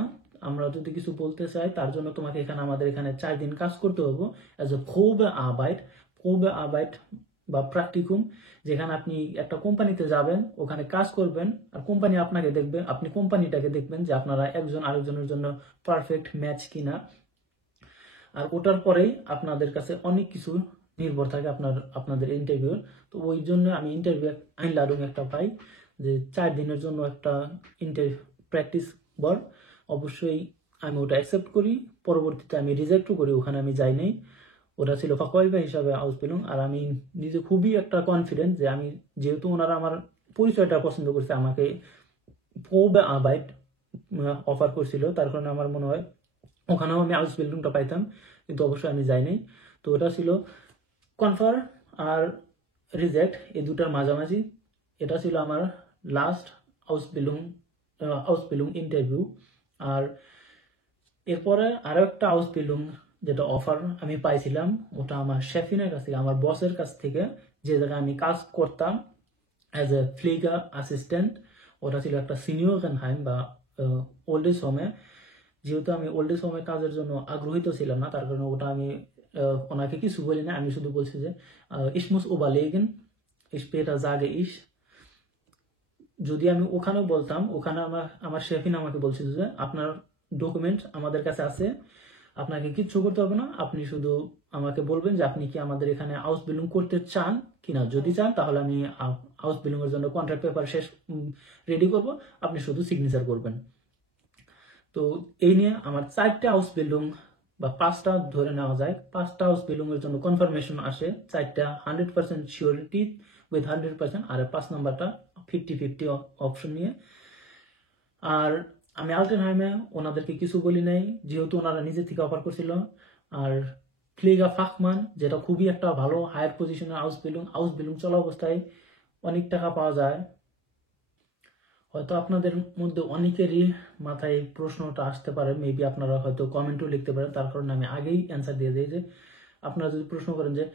আমরা যদি কিছু বলতে চাই তার জন্য তোমাকে আমাদের এখানে 4 দিন কাজ করতে হবে, অ্যাজ এ Probearbeit বা প্র্যাকটিকুম, যেখানে আপনি একটা কোম্পানিতে যাবেন, ওখানে কাজ করবেন, আর কোম্পানি আপনাকে দেখবে, আপনি কোম্পানিটাকে দেখবেন যে আপনারা একজন আরেকজনের জন্য পারফেক্ট ম্যাচ কিনা। আর ওটার পরেই আপনাদের কাছে অনেক কিছু নির্ভর থাকে আপনাদের ইন্টারভিউ। তো ওই জন্য আমি ইন্টারভিউ আইনলাডুং একটা পাই, যে 4 দিনের জন্য একটা প্র্যাকটিস বর। অবশ্যই আমি ওটা অ্যাকসেপ্ট করি। পরবর্তীতে আমি রিজেক্টও করি, ওখানে আমি যাই নাই। ওটা ছিল ফাঁকা হিসাবে আউসবিল্ডিং। আর আমি নিজে খুবই একটা কনফিডেন্ট যে আমি, যেহেতু ওনারা আমার পরিচয়টা পছন্দ করছে, আমাকে Probearbeit অফার করছিল, তার কারণে আমার মনে হয় ওখানেও আমি আউসবিল্ডিংটা পাইতাম, কিন্তু অবশ্যই আমি যাই নাই। তো ওটা ছিল কনফার আর রিজেক্ট, এই দুটার মাঝামাঝি। এটা ছিল আমার লাস্ট আউসবিল্ডিং ইন্টারভিউ। আর এরপরে আরো একটা আউসবিল্ডিং যেটা অফার আমি পাইছিলাম, ওটা আমার শেফিনের কাছ থেকে, আমার বসের কাছ থেকে, যে জায়গায় আমি কাজ করতাম অ্যাজ এ ফ্লিগার অ্যাসিস্ট্যান্ট। ওটা ছিল একটা সিনিয়রহাইম বা ওল্ড এজ হোমে। যেহেতু আমি ওল্ড এজ হোমে কাজের জন্য আগ্রহীত ছিলাম না, তার কারণে ওটা আমি ওনাকে কিছু বলি না। আমি শুধু বলছি যে ich muss überlegen, später sage ich। যদি আমি ওখানেও বলতাম, ওখানে আমার শেফিন আমাকে বলছিল যে আপনার ডকুমেন্ট আমাদের কাছে আছে, আপনাকে কিচ্ছু করতে হবে না, আপনি শুধু আমাকে বলবেন যে আপনি কি আমাদের এখানে আউসবিল্ডিং করতে চান কিনা। যদি চান তাহলে আমি আউসবিল্ডিং এর জন্য কন্ট্রাক্ট পেপার রেডি করব, আপনি শুধু সিগনেচার করবেন। তো এই নিয়ে আমার 4টা আউসবিল্ডিং বা 5টা ধরে নেওয়া যায়, 5টা আউসবিল্ডিং এর জন্য কনফার্মেশন আসে, 4টা 100% সিওরিটি উইথ 100%, আর 5 নাম্বারটা 50-50 অপশন নিয়ে। আর আমি আলটেনহাইমে ওনাদেরকে কিছু বলি নাই, যেহেতু ওনারা নিজে থেকে অফার করছিল। আর ফ্লিগা ফাখমান, যেটা খুবই একটা ভালো হায়ার পজিশনের আউসবিল্ডিং চলা অবস্থায় অনেক টাকা পাওয়া যায়। হয়তো আপনাদের মধ্যে অনেকেরই মাথায় প্রশ্নটা আসতে পারে, মেবি আপনারা হয়তো কমেন্টও লিখতে পারেন, তার কারণে আমি আগেই অ্যান্সার দিয়ে দিই যে আপনারা যদি প্রশ্ন করেন যে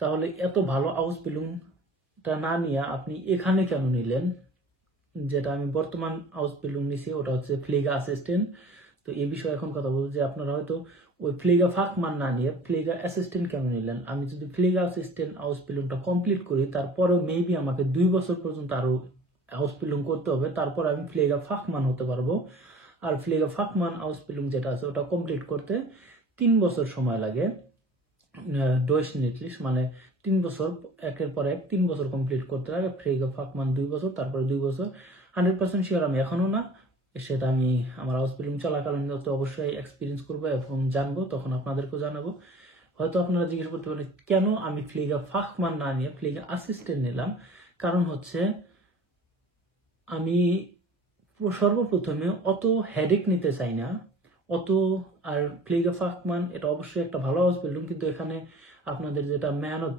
তাহলে এত ভালো আউসবিল্ডিংটা না নিয়ে আপনি এখানে কেন নিলেন, যেটা আমি বর্তমান আউসবিল্ডিং নিছি, ওটা হচ্ছে ফ্লিগা অ্যাসিস্ট্যান্ট। তো এই বিষয়ে এখন কথা বলবো যে আপনারা হয়তো ওই ফ্লিগা ফাখমান না নিয়ে ফ্লিগা অ্যাসিস্ট্যান্ট কেন নিলেন। আমি যদি ফ্লিগা অ্যাসিস্ট্যান্ট আউসবিল্ডিংটা কমপ্লিট করি, তারপরেও মেবি আমাকে 2 বছর পর্যন্ত আরো আউসবিল্ডিং করতে হবে, তারপর আমি ফ্লিগা ফাখমান হতে পারবো। আর ফ্লিগা ফাখমান আউসবিল্ডিং যেটা আছে ওটা কমপ্লিট করতে 3 বছর সময় লাগে, durchschnittlich, মানে 3 বছর, একের পর এক 3 বছর কমপ্লিট করতে লাগে। ফ্লিগা ফাখমান 2 বছর, তারপরে 2 বছর। 100% শিওর আমি এখনো না, সেটা আমি আমার আউসবিল্ডিং চলাকালীন তো অবশ্যই এক্সপিরিয়েন্স করবো এবং জানবো, তখন আপনাদেরকেও জানাবো। হয়তো আপনারা জিজ্ঞেস করতে পারেন কেন আমি ফ্লিগা ফাখমান না নিয়ে ফ্লিগা অ্যাসিস্ট্যান্ট নিলাম। কারণ হচ্ছে আমি সর্বপ্রথমে অত হেডেক নিতে চাই না, আর ফ্লিগা ফাখমান এটা অবশ্যই একটা ভালো আউসবিল্ডিং, কিন্তু এখানে আপনাদের যেটা মেহনত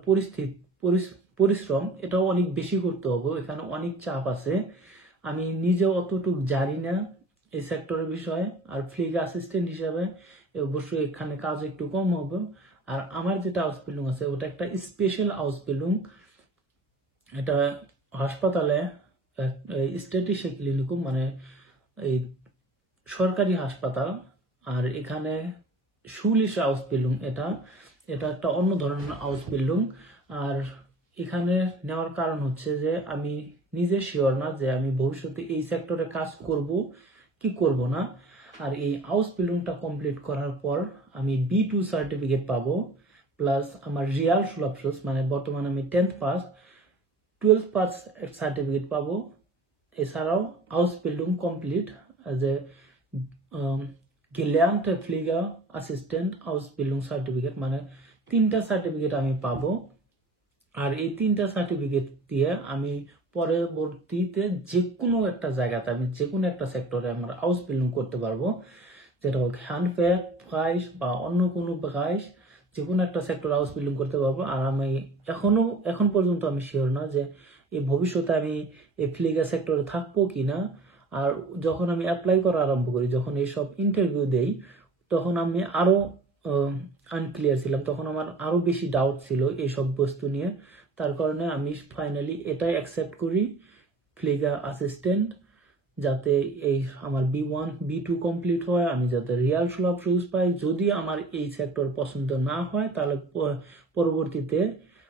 পরিশ্রম এটাও অনেক বেশি করতে হবে, এখানে অনেক চাপ আছে। আমি নিজেও অতটুকু জানি না এই সেক্টরের বিষয়ে। আর ফ্লিগা অ্যাসিস্ট্যান্ট হিসাবে অবশ্যই এখানে কাজ একটু কম হবে। আর আমার যেটা আউসবিল্ডিং আছে ওটা একটা স্পেশাল আউসবিল্ডিং, এটা হাসপাতালে স্ট্যাটিসে ক্লিনিকুম, মানে এই সরকারি হাসপাতাল। আর এখানে সুলিশ আউসবিল্ডিং, এটা একটা অন্য ধরনের আউসবিল্ডিং। আর এখানে নেওয়ার কারণ হচ্ছে যে আমি নিজে শিওর না যে আমি ভবিষ্যতে এই সেক্টরে কাজ করব কি করব না। আর এই হাউস বিল্ডিংটা কমপ্লিট করার পর আমি B2 সার্টিফিকেট পাবো, প্লাস আমার রিয়াল সুলভ মানে বর্তমানে আমি 10th pass 12th pass certificate পাবো। এছাড়াও হাউস বিল্ডিং কমপ্লিট অ্যাজ এ গেলার্নte Pfleger অ্যাসিস্ট্যান্ট হাউস বিল্ডিং সার্টিফিকেট, মানে 3টা সার্টিফিকেট আমি পাবো। আর এই 3টা সার্টিফিকেট দিয়ে আমি পরবর্তীতে যে কোনো একটা জায়গাতে আমি যে কোনো একটা সেক্টরে আমার হাউস বিল্ডিং করতে পারবো, যেটা হোক হ্যান্ডওয়ার্ক, প্রাইস বা অন্য কোনো প্রাইস, যে কোনো একটা সেক্টরে হাউস বিল্ডিং করতে পারবো। আর আমি এখন পর্যন্ত আমি শিওর না যে এই ভবিষ্যতে আমি এই ফ্লিগার সেক্টরে থাকবো কিনা। আর যখন আমি অ্যাপ্লাই করা আরম্ভ করি, যখন এইসব ইন্টারভিউ দেই, তখন আমি আরো আনক্লিয়ার ছিলাম, তখন আমার আরো বেশি ডাউট ছিল এইসব বস্তু নিয়ে। তার কারণে আমি ফাইনালি এটাই অ্যাকসেপ্ট করি, ফ্লিগার অ্যাসিস্ট্যান্ট, যাতে এই আমার B1 B2 কমপ্লিট হয়, আমি যাতে রিয়াল সুলভ পাই। যদি আমার এই সেক্টর পছন্দ না হয়, তাহলে পরবর্তীতে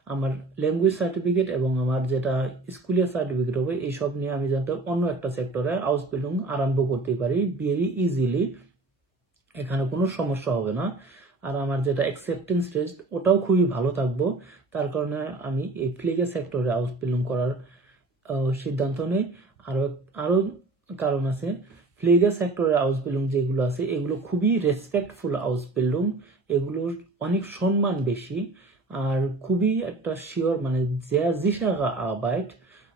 আমার ল্যাঙ্গুয়েজ সার্টিফিকেট এবং আমার যেটা স্কুলের সার্টিফিকেট হবে, এইসব নিয়ে আমি যাতে অন্য একটা সেক্টরে হাউস বিল্ডিং আরম্ভ করতে পারি ভেরি ইজিলি, এখানে কোনো সমস্যা হবে না। আর আমার যেটা অ্যাকসেপ্টেন্স রেট ওটাও খুবই ভালো থাকবো। তার কারণে আমি এই ফ্লিগার সেক্টরে হাউস বিল্ডিং করার সিদ্ধান্ত নেই। আরো কারণ আছে, ফ্লিগার সেক্টরের হাউস বিল্ডিং যেগুলো আছে এগুলো খুবই রেসপেক্টফুল হাউস বিল্ডিং, এগুলোর অনেক সম্মান বেশি, আর খুবই একটা শিওর, মানে sicherer Arbeit।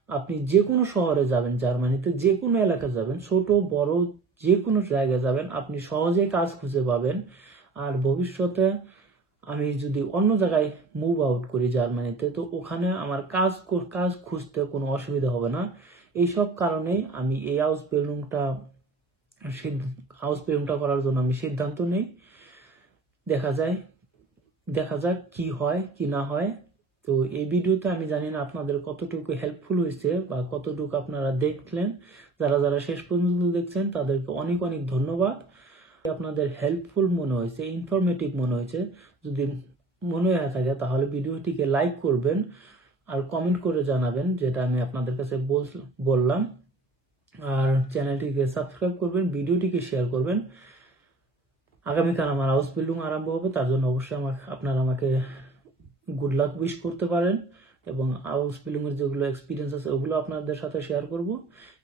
আপনি যে কোনো শহরে যাবেন, জার্মানিতে যে কোনো এলাকা যাবেন, ছোট বড় যে কোনো জায়গায় যাবেন, আপনি সহজে কাজ খুঁজে পাবেন। আর ভবিষ্যতে আমি যদি অন্য জায়গায় মুভ আউট করি জার্মানিতে, তো ওখানে আমার কাজ খুঁজতে কোনো অসুবিধা হবে না। এইসব কারণেই আমি এই হাউস বিল্ডিংটা করার জন্য আমি সিদ্ধান্ত নেই। দেখা যাক কি হয় কি না হয়। তো এই ভিডিওতে আমি জানি না আপনাদের কতটুকু হেল্পফুল হয়েছে বা কতটুকু আপনারা দেখলেন। যারা শেষ পর্যন্ত দেখছেন তাদেরকে অনেক অনেক ধন্যবাদ। আপনাদের হেল্পফুল মনে হয়েছে, ইনফরমেটিভ মনে হয়েছে, যদি মনে হয়ে থাকে তাহলে ভিডিওটিকে লাইক করবেন আর কমেন্ট করে জানাবেন, যেটা আমি আপনাদের কাছে বললাম। আর চ্যানেলটিকে সাবস্ক্রাইব করবেন, ভিডিওটিকে শেয়ার করবেন। আগামীকাল আমার হাউস বিল্ডিং আরম্ভ হবে, তার জন্য অবশ্যই আপনারা আমাকে গুড লাক উইশ করতে পারেন, এবং হাউস বিল্ডিং এর যেগুলো এক্সপিরিয়েন্স আছে ওগুলো আপনাদের সাথে শেয়ার করব।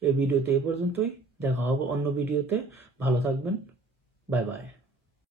এই ভিডিওতে এই পর্যন্তই, দেখা হবে অন্য ভিডিওতে। ভালো থাকবেন, বাই বাই।